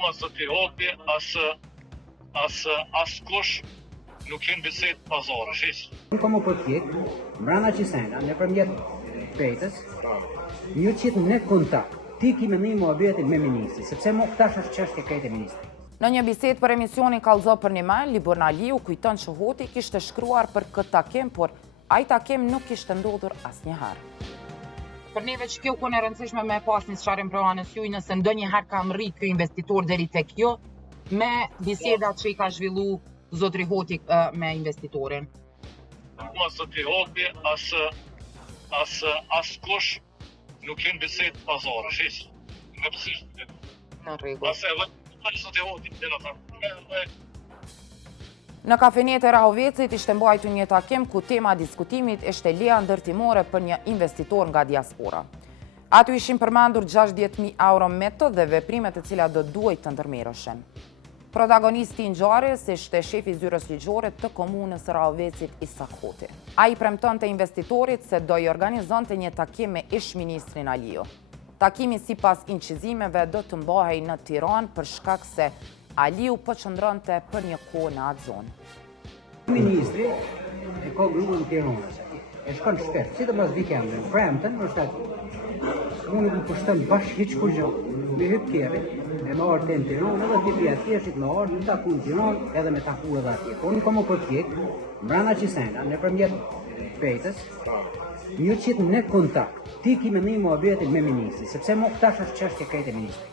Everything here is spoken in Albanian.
Mos të hopi as kush nuk jenë bisedë pazare, shish. Unë kom opportunit, mbrana qisena, nëpërmjet shpejtës, një qitë në kontakt, ti ki me një muhabetin me ministri, sepse mo këtash është çështje krejt e ministri. Në një bisedë për emisionin Kallëzo për një mal, Liburna Aliu kujton që Hoti kishte shkruar për këtë takim, por ai takim nuk kishte ndodhur asnjëherë. Për neve që kjo kënë e rëndësishme me pas një sqarim për anës juj, nëse ndonjëherë kam rri ky investitor deri tek jo, me bisedat që i ka zhvillu zotri Hoti me investitorin. Mos të hopi as kush nuk jenë bisedë pazare, shish. Në rregull. Në kafenet e Rahovecit ishte mbajtur një takim ku tema diskutimit ishte leja ndërtimore për një investitor nga diaspora. Aty ishin përmendur 60.000 euro metod dhe veprimet e cilat do duhet të ndërmerreshin. Protagonisti i ngjarjes ishte shefi zyrës ligjore të komunës së Rahovecit Isak Hoti. Ai premtonte investitorit se do i organizonte një takim me ish-ministrin Aliu. Takimi sipas incizimeve do të mbahej në Tiranë për shkak se Aliu po qëndronte për një kohë në atë zonë. Ministri e ka gruan Tiranës, e shkon shpesh, sidomos vikendin, premten, është aty. Unë nuk pushton bashkë hiç kur gjë, me hyp kjerë, e më orë të në Tiranë, edhe t'i pia thjeshtit më orë, në taku në Tiranë, edhe me taku edhe atje. Unë kom opportunit, mbrana qisena, nëpërmjet shpejtës, një qitë në kontakt, ti ki me një muhabetin me ministri, sepse mo këtash është çështje krejt e ministri.